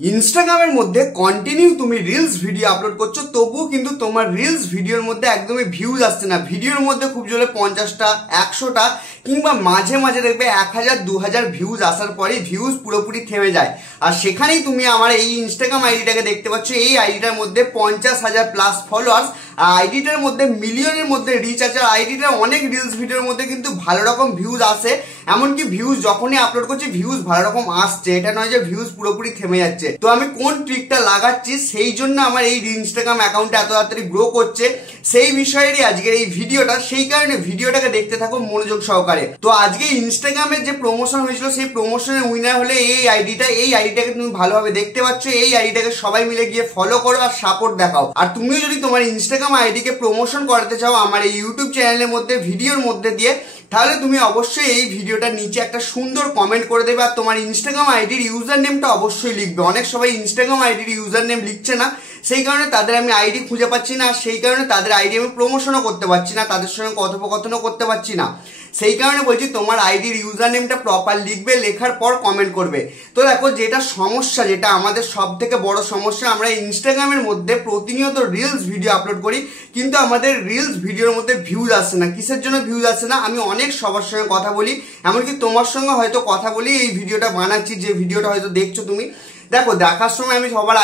ইনস্টাগ্রামের মধ্যে কন্টিনিউ তুমি রিলস ভিডিও আপলোড করছো, তবুও কিন্তু তোমার রিলস ভিডিওর মধ্যে একদমই ভিউজ আসছে না। ভিডিওর মধ্যে খুব জোরে 50টা 100টা কিংবা মাঝে মাঝে দেখবে 1000 2000 ভিউজ আসার পরে ভিউজ পুরোপুরি থেমে যায়। আর সেখানেই তুমি আমার এই ইনস্টাগ্রাম আইডিটাকে দেখতে পাচ্ছ। এই আইডিটার মধ্যে 50,000 প্লাস ফলোয়ার্স, আর আইডিটার মধ্যে মিলিয়নের মধ্যে রিচ আছে। আর আইডিটার অনেক রিলস ভিডিওর মধ্যে কিন্তু ভালো রকম ভিউজ আসে, এমনকি ভিউজ যখনই আপলোড করছি ভিউজ ভালো রকম আসছে, এটা নয় যে ভিউজ পুরোপুরি থেমে যাচ্ছে। তো আমি কোন ট্রিকটা লাগাচ্ছি সেই জন্য আমার এই ইনস্টাগ্রাম অ্যাকাউন্টটা এত তাড়াতাড়ি গ্রো করছে, সেই বিষয়েরই আজকের এই ভিডিওটা। সেই কারণে ভিডিওটাকে দেখতে থাকো মনোযোগ সহকারে। তো আজকে ইনস্টাগ্রামের যে প্রমোশন হয়েছিল সেই প্রমোশনের উইনার হলে এই আইডিটাকে তুমি ভালোভাবে দেখতে পাচ্ছ। এই আইডিটাকে সবাই মিলে গিয়ে ফলো করো আর সাপোর্ট দেখাও। আর তুমিও যদি তোমার ইনস্টাগ্রাম আইডিকে প্রমোশন করাতে চাও আমার এই ইউটিউব চ্যানেলের মধ্যে ভিডিওর মধ্যে দিয়ে, তাহলে তুমি অবশ্যই এই ভিডিওটার নিচে একটা সুন্দর কমেন্ট করে দেবে। আর তোমার ইনস্টাগ্রাম আইডির ইউজার নেমটা অবশ্যই লিখবে। অনেক সবাই ইনস্টাগ্রাম আইডির ইউজার নেম লিখছে না, সেই কারণে তাদের আমি আইডি খুঁজে পাচ্ছি না। সেই কারণে তাদের আইডি আমি প্রমোশনও করতে পারছি না, তাদের সঙ্গে কথোপকথনও করতে পারছি না। সেই কারণে বলছি তোমার আইডির ইউজার নেমটা প্রপার লিখবে, লেখার পর কমেন্ট করবে। তো দেখো যেটা সমস্যা, যেটা আমাদের সব থেকে বড় সমস্যা, আমরা ইনস্টাগ্রামের মধ্যে প্রতিনিয়ত রিলস ভিডিও আপলোড করি, কিন্তু আমাদের রিলস ভিডিওর মধ্যে ভিউজ আসছে না। কিসের জন্য ভিউজ আসছে না? আমি অনেক সবার সঙ্গে কথা বলি, এমনকি তোমার সঙ্গে হয়তো কথা বলি এই ভিডিওটা বানাচ্ছি, যে ভিডিওটা হয়তো দেখছো তুমি। দেখো দেখার সময় আমি সবার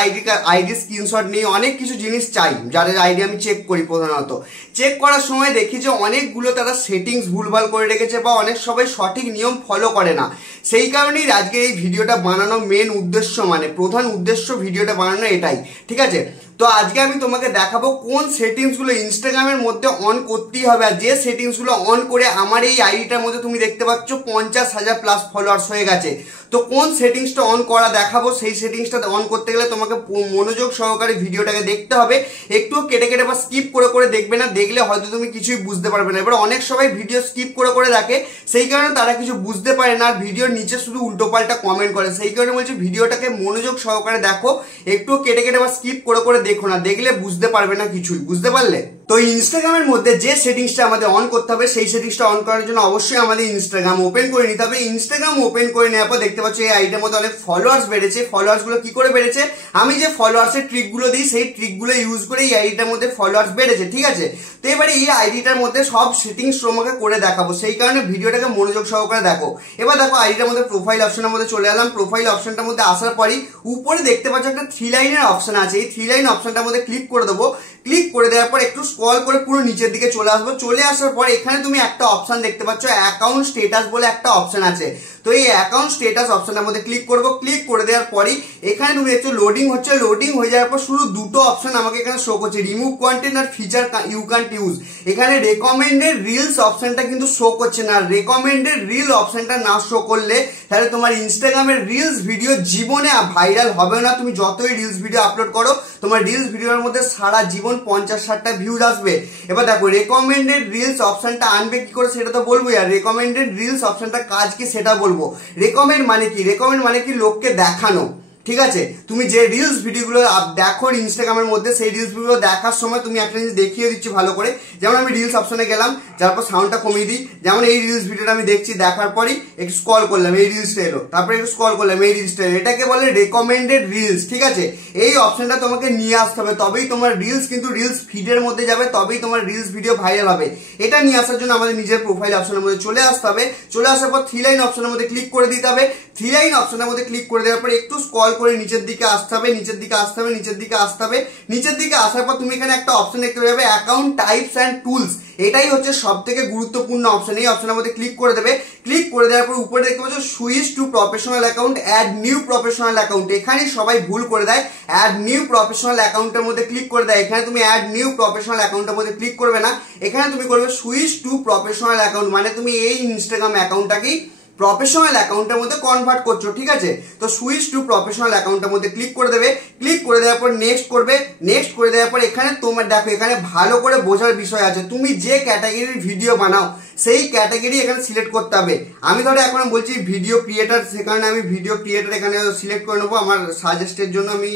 আইডি স্ক্রিনশট নিয়ে অনেক কিছু জিনিস চাই, যাদের আইডি আমি চেক করি। প্রধানত চেক করার সময় দেখি যে অনেকগুলো তারা সেটিংস ভুলভাল করে রেখেছে, বা অনেক সবাই সঠিক নিয়ম ফলো করে না। সেই কারণেই আজকে এই ভিডিওটা বানানো মেন উদ্দেশ্য, মানে প্রধান উদ্দেশ্য ভিডিওটা বানানো এটাই, ঠিক আছে? তো আজকে আমি তোমাকে দেখাবো কোন সেটিংসগুলো ইনস্টাগ্রামের মধ্যে অন করতেই হবে, আর যে সেটিংসগুলো অন করে আমার এই আইডিটার মধ্যে তুমি দেখতে পাচ্ছ 50,000 প্লাস ফলোয়ার্স হয়ে গেছে। তো কোন সেটিংসটা অন করা দেখাবো, সেই সেটিংসটা অন করতে গেলে তোমাকে মনোযোগ সহকারে ভিডিওটাকে দেখতে হবে। একটু কেটে কেটে বা স্কিপ করে করে দেখবে না, দেখলে হয়তো তুমি কিছুই বুঝতে পারবে না। এবার অনেক সবাই ভিডিও স্কিপ করে করে দেখে, সেই কারণে তারা কিছু বুঝতে পারে না, আর ভিডিওর নিচে শুধু উল্টোপাল্টা কমেন্ট করে। সেই কারণে বলছি ভিডিওটাকে মনোযোগ সহকারে দেখো, একটু কেটে কেটে বা স্কিপ করে করে দেখো না, দেখলে বুঝতে পারবে না কিছুই। বুঝতে পারলে? তো ইনস্টাগ্রামের মধ্যে যে সেটিংসটা আমাদের অন করতে হবে, সেই সেটিংসটা অন করার জন্য অবশ্যই আমাদের ইনস্টাগ্রাম ওপেন করে নিতে হবে। ইনস্টাগ্রাম ওপেন করে নেওয়ার পর দেখতে পাচ্ছ এই আইডির মধ্যে অনেক ফলোয়ার্স বেড়েছে। ফলোয়ার্স গুলো কি করে বেড়েছে? আমি যে ফলোয়ার্সের ট্রিকগুলো দিই সেই ট্রিকগুলো ইউজ করে এই আইডিটার মধ্যে ফলোয়ার্স বেড়েছে, ঠিক আছে? তো এবারে এই আইডিটার মধ্যে সব সেটিংস তোমাকে করে দেখাবো, সেই কারণে ভিডিওটাকে মনোযোগ সহকারে দেখো। এবার দেখো আইডিটার মধ্যে প্রোফাইল অপশনের মধ্যে চলে এলাম। প্রোফাইল অপশনটার মধ্যে আসার পরই উপরে দেখতে পাচ্ছ একটা 3 লাইনের অপশন আছে। এই 3 লাইন অপশনটার মধ্যে ক্লিক করে দেবো। ক্লিক করে দেওয়ার পর একটু স্ক্রল করে পুরো নিচের দিকে চলে আসবো। চলে আসার পর এখানে তুমি একটা অপশন দেখতে পাচ্ছ, অ্যাকাউন্ট স্ট্যাটাস বলে একটা অপশন আছে। তো এই অ্যাকাউন্ট স্ট্যাটাস অপশনের মধ্যে ক্লিক করব। ক্লিক করে দেওয়ার পরই এখানে তুমি দেখছো লোডিং হচ্ছে। লোডিং হয়ে যাওয়ার পর শুধু দুটো অপশন আমাকে এখানে শো করছে, রিমুভ কন্টেন্ট আর ফিচার ইউ ক্যান্ট ইউজ। এখানে রেকমেন্ডেড রিলস অপশনটা কিন্তু শো করছে না। রেকমেন্ডেড রিল অপশনটা না শো করলে তাহলে তোমার ইনস্টাগ্রামের রিলস ভিডিও জীবনে ভাইরাল হবে না। তুমি যতই রিলস ভিডিও আপলোড করো, তোমার রিলস ভিডিওর মধ্যে সারা জীবন 50-60টা ভিউজ আসবে। এবার দেখো রেকমেন্ডেড রিলস অপশনটা আনবে কি করে সেটা তো বলবোই, আর রেকমেন্ডেড রিলস অপশনটা কাজ কি সেটা বলবো। রেকমেন্ড মানে কি? রেকমেন্ড মানে কি লোককে দেখানো, ঠিক আছে? তুমি যে রিলস ভিডিওগুলো দেখো ইনস্টাগ্রামের মধ্যে, সেই রিলস ভিডিও দেখার সময় তুমি একটা জিনিস দেখিয়ে দিচ্ছি ভালো করে। যেমন আমি রিলস অপশনে গেলাম, তারপর সাউন্ডটা কমিয়ে দিই। যেমন এই রিলস ভিডিওটা আমি দেখছি, দেখার পরই একটু স্ক্রল করলাম, এই রিলসটা এলো, তারপরে একটু স্ক্রল করলাম, এই রিলসটা এলো। এটাকে বলে রেকমেন্ডেড রিলস, ঠিক আছে? এই অপশনটা তোমাকে নিয়ে আসতে হবে, তবেই তোমার রিলস কিন্তু রিলস ফিডের মধ্যে যাবে, তবেই তোমার রিলস ভিডিও ভাইরাল হবে। এটা নিয়ে আসার জন্য আমাদের নিজের প্রোফাইল অপশনের মধ্যে চলে আসতে হবে। চলে আসার পর 3 লাইন অপশনের মধ্যে ক্লিক করে দিতে হবে। 3 লাইন অপশনের মধ্যে ক্লিক করে দেওয়ার পর একটু স্ক্রল করে নিচের দিকে আসতে হবে, নিচের দিকে আসতে হবে, নিচের দিকে আসতে হবে। নিচের দিকে আসার পর তুমি এখানে একটা অপশন দেখতে পাবে, অ্যাকাউন্ট টাইপস অ্যান্ড টুলস। এটাই হচ্ছে সব থেকে গুরুত্বপূর্ণ অপশন। এই অপশনের মধ্যে ক্লিক করে দেবে। ক্লিক করে দেওয়ার পর উপরে দেখতে পাচ্ছ switch to professional account, add new professional account. এখানে সবাই ভুল করে দেয়, অ্যাড নিউ প্রফেশনাল অ্যাকাউন্টের মধ্যে ক্লিক করে দেয়। এখানে তুমি অ্যাড নিউ প্রফেশনাল অ্যাকাউন্টের মধ্যে ক্লিক করবে না, এখানে তুমি করবে সুইচ টু প্রফেশনাল অ্যাকাউন্ট। মানে তুমি এই ইনস্টাগ্রাম অ্যাকাউন্টটাকেই প্রফেশনাল অ্যাকাউন্টের মধ্যে কনভার্ট করছো, ঠিক আছে? তো সুইচ টু প্রফেশনাল অ্যাকাউন্টের মধ্যে ক্লিক করে দেবে। ক্লিক করে দেওয়ার পর নেক্সট করবে। নেক্সট করে দেওয়ার পর এখানে তোমার দেখো এখানে ভালো করে বোঝার বিষয় আছে, তুমি যে ক্যাটাগরির ভিডিও বানাও সেই ক্যাটাগরি এখানে সিলেক্ট করতে হবে। আমি ধরো এখন বলছি ভিডিও ক্রিয়েটার, সেখানে আমি ভিডিও ক্রিয়েটার এখানে সিলেক্ট করে নেবো। আমার সাজেস্টের জন্য আমি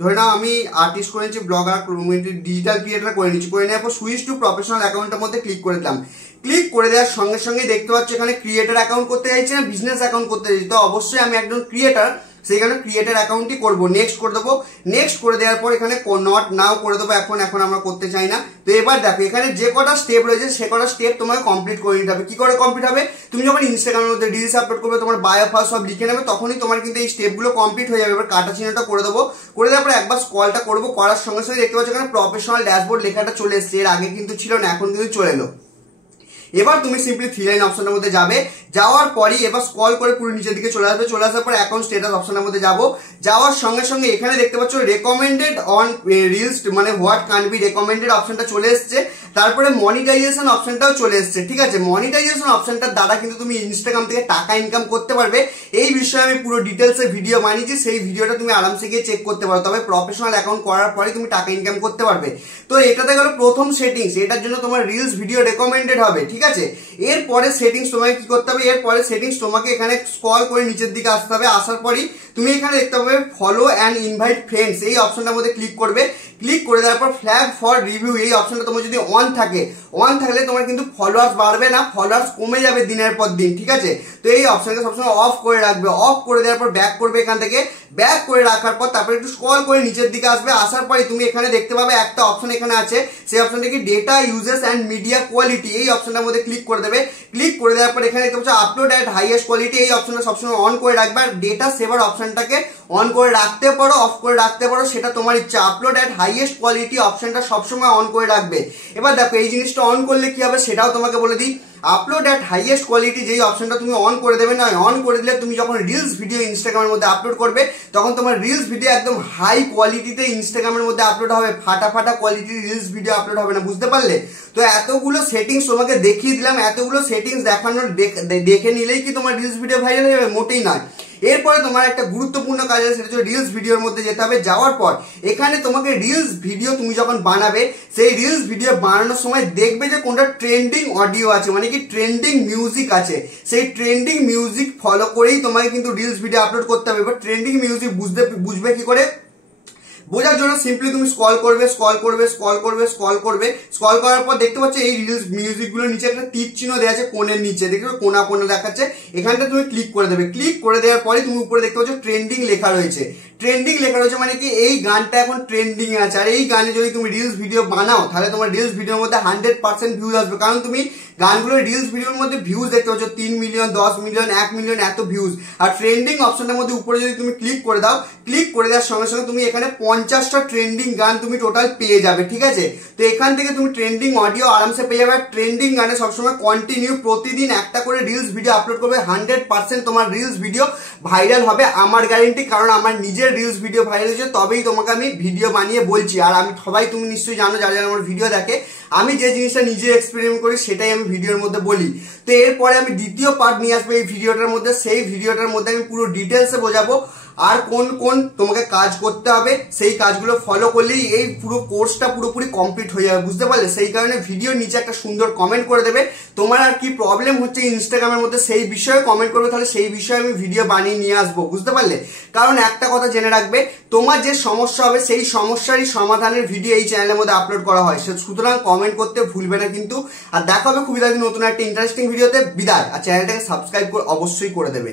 ধরে নাও আমি আর্টিস্ট করে নিচ্ছি, ব্লগার, ডিজিটাল ক্রিয়েটার করে নিচ্ছি। করে নেওয়ার পর সুইচ টু প্রফেশনাল অ্যাকাউন্টের মধ্যে ক্লিক করে দিলাম। ক্লিক করে দেওয়ার সঙ্গে সঙ্গে দেখতে পাচ্ছ এখানে ক্রিয়েটার অ্যাকাউন্ট করতে চাইছি না বিজনেস অ্যাকাউন্ট করতে চাইছি। তো অবশ্যই আমি একজন ক্রিয়েটার, সেই কারণে ক্রিয়েটেড অ্যাকাউন্টই করবো। নেক্সট করে দেবো। নেক্সট করে দেওয়ার পর এখানে নট নাও করে দেবো। এখন আমরা করতে চাই না। তো এবার দেখো এখানে যে কটা স্টেপ রয়েছে সে কটা স্টেপ তোমাকে কমপ্লিট করে নিতে হবে। কি করে কমপ্লিট হবে? তুমি যখন ইনস্টাগ্রামের মধ্যে রিলস আপলোড করবে, তোমার বায়ো ফাস সব লিখে নেবে, তখনই তোমার কিন্তু এই স্টেপগুলো কমপ্লিট হয়ে যাবে। এবার কাটা চিহ্নটা করে দেবো। করে দেওয়ার পর একবার স্ক্রলটা করবো, করার সঙ্গে সঙ্গে দেখতে পাচ্ছ এখানে প্রফেশনাল ড্যাশবোর্ড লেখাটা চলে এসছে। এর আগে কিন্তু ছিল না, এখন কিন্তু চলে এলো। এবার তুমি সিম্পলি 3 লাইন অপশনের মধ্যে যাবে। যাওয়ার পরই এবার স্ক্রল করে পুরো নিচের দিকে চলে আসবে। চলে আসার পর অ্যাকাউন্ট স্ট্যাটাস অপশনের মধ্যে যাবো। যাওয়ার সঙ্গে সঙ্গে এখানে দেখতে পাচ্ছ রেকমেন্ডেড অন রিলস, মানে হোয়াট কান বি রেকমেন্ডেড অপশনটা চলে এসছে। তারপরে মনিটাইজেশন অপশনটাও চলে এসছে। ঠিক আছে, মনিটাইজেশন অপশনটার দ্বারা কিন্তু তুমি ইনস্টাগ্রাম থেকে টাকা ইনকাম করতে পারবে। এই বিষয়ে আমি পুরো ডিটেলসে ভিডিও বানিয়েছি, সেই ভিডিওটা তুমি আরামসে গিয়ে চেক করতে পারো। তবে প্রফেশনাল অ্যাকাউন্ট করার পরে তুমি টাকা ইনকাম করতে পারবে। তো এটাতে গেল প্রথম সেটিংস, এটার জন্য তোমার রিলস ভিডিও রেকমেন্ডেড হবে। ঠিক আছে, এরপরে সেটিংস তোমাকে কি করতে হবে? এরপরে সেটিংস তোমাকে এখানে স্ক্রল করে নিচের দিকে আসতে হবে। আসার পরই তুমি এখানে দেখতে পাবে ফলো অ্যান্ড ইনভাইট ফ্রেন্ডস, এই অপশনটার মধ্যে ক্লিক করবে। ক্লিক করে দেওয়ার পর ফ্ল্যাগ ফর রিভিউ, এই অপশনটা তোমার যদি অন থাকে, অন থাকলে তোমার কিন্তু ফলোয়ার্স বাড়বে না, ফলোয়ার্স কমে যাবে দিনের পর দিন। ঠিক আছে, তো এই অপশনটা সবসময় অফ করে রাখবে। অফ করে দেওয়ার পর ব্যাক করবে। এখান থেকে ব্যাক করে রাখার পর তারপরে একটু স্ক্রল করে নিচের দিকে আসবে। আসার পরে তুমি এখানে দেখতে পাবে একটা অপশন এখানে আছে, সেই অপশনটা কি data uses and media quality, এই অপশনটার মধ্যে ক্লিক করে দেবে। ক্লিক করে দেওয়ার পর এখানে দেখতে পাচ্ছ আপলোড অ্যাট হাইয়েস্ট কোয়ালিটি, এই অপশনটা সবসময় অন করে রাখবে। আর ডেটা সেভার অপশনটাকে অন করে রাখতে পারো, অফ করে রাখতে পারো, সেটা তোমার ইচ্ছা। আপলোড অ্যাট হাইয়েস্ট কোয়ালিটি অপশনটা সবসময় অন করে রাখবে। এবার দেখো এই জিনিসটা অন করলে কি হবে সেটাও তোমাকে বলে দিই। আপলোড অ্যাট হাইয়েস্ট কোয়ালিটি যেই অপশনটা তুমি অন করে দেবে না, অন করে দিলে তুমি যখন রিলস ভিডিও ইনস্টাগ্রামের মধ্যে আপলোড করবে, তখন তোমার রিলস ভিডিও একদম হাই কোয়ালিটিতে ইনস্টাগ্রামের মধ্যে আপলোড হবে। ফাটা কোয়ালিটির রিলস ভিডিও আপলোড হবে না। বুঝতে পারলে? তো এতগুলো সেটিংস তোমাকে দেখিয়ে দিলাম। এতগুলো সেটিংস দেখানোর দেখে নিলেই কি তোমার রিলস ভিডিও ভাইরাল হয়ে যাবে? মোটেই নয়। এরপরে তোমার একটা গুরুত্বপূর্ণ কাজ আছে, সেটা হচ্ছে রিলস ভিডিওর মধ্যে যেতে হবে। যাওয়ার পর এখানে তোমাকে রিলস ভিডিও তুমি যখন বানাবে, সেই রিলস ভিডিও বানানোর সময় দেখবে যে কোনটা ট্রেন্ডিং অডিও আছে, মানে কি ট্রেন্ডিং মিউজিক আছে। সেই ট্রেন্ডিং মিউজিক ফলো করেই তোমাকে কিন্তু রিলস ভিডিও আপলোড করতে হবে। এবার ট্রেন্ডিং মিউজিক বুঝবে কি করে? বোঝার জন্য সিম্পলি তুমি স্ক্রল করবে। স্ক্রল করার পর দেখতে পাচ্ছ এই রিলস মিউজিক গুলোর নিচে একটা তীর চিহ্ন দেওয়া আছে কোণের নিচে, দেখবে কোণা দেখাচ্ছে। এখানটা তুমি ক্লিক করে দেবে। ক্লিক করে দেওয়ার পরে তুমি উপরে দেখতে পাচ্ছ ট্রেন্ডিং লেখা রয়েছে। ট্রেন্ডিং লেখা রয়েছে মানে কি এই গানটা এখন ট্রেন্ডিং আছে। আর এই গানে যদি তুমি রিলস ভিডিও বানাও, তাহলে তোমার রিলস ভিডিওর মধ্যে 100% ভিউজ আসবে। কারণ তুমি গানগুলোর রিলস ভিডিওর মধ্যে ভিউজ দেখতে পাচ্ছ 3 মিলিয়ন, 10 মিলিয়ন, 1 মিলিয়ন এত ভিউজ। আর ট্রেন্ডিং অপশনটার মধ্যে উপরে যদি তুমি ক্লিক করে দাও, ক্লিক করে দেওয়ার সঙ্গে সঙ্গে তুমি এখানে 50টা ট্রেন্ডিং গান তুমি টোটাল পেয়ে যাবে। ঠিক আছে, তো এখান থেকে তুমি ট্রেন্ডিং অডিও আরামসে পেয়ে যাবে। ট্রেন্ডিং গানে সবসময় কন্টিনিউ প্রতিদিন একটা করে রিলস ভিডিও আপলোড করবে। 100% তোমার রিলস ভিডিও ভাইরাল হবে, আমার গ্যারেন্টি। কারণ আমার নিজের রিলস ভিডিও ভাইরাল হয়েছে, তবেই তোমাকে আমি ভিডিও বানিয়ে বলছি। আর আমি সবাই তুমি নিশ্চয়ই জানো, যারা যারা আমার ভিডিও দেখে, আমি যে জিনিসটা নিজে এক্সপেরিমেন্ট করি সেটাই আমি ভিডিওর মধ্যে বলি। তো এরপরে আমি দ্বিতীয় পার্ট নিয়ে আসবো এই ভিডিওটার মধ্যে। সেই ভিডিওটার মধ্যে আমি পুরো ডিটেলসে বোঝাবো আর কোন কোন তোমাকে কাজ করতে হবে। সেই কাজগুলো ফলো করলেই এই পুরো কোর্সটা পুরোপুরি কমপ্লিট হয়ে যাবে। বুঝতে পারলে? সেই কারণে ভিডিওর নিচে একটা সুন্দর কমেন্ট করে দেবে। তোমার আর কি প্রবলেম হচ্ছে ইনস্টাগ্রামের মধ্যে, সেই বিষয়ে কমেন্ট করবে, তাহলে সেই বিষয়ে আমি ভিডিও বানিয়ে নিয়ে আসবো। বুঝতে পারলে? কারণ একটা কথা জেনে রাখবে, তোমার যে সমস্যা হবে সেই সমস্যারই সমাধানের ভিডিও এই চ্যানেলের মধ্যে আপলোড করা হয়। সুতরাং কমেন্ট করতে ভুলবে না কিন্তু। আর দেখা হবে খুবই নতুন একটা ইন্টারেস্টিং ভিডিওতে। বিদায়। আর চ্যানেলটাকে সাবস্ক্রাইব অবশ্যই করে দেবে।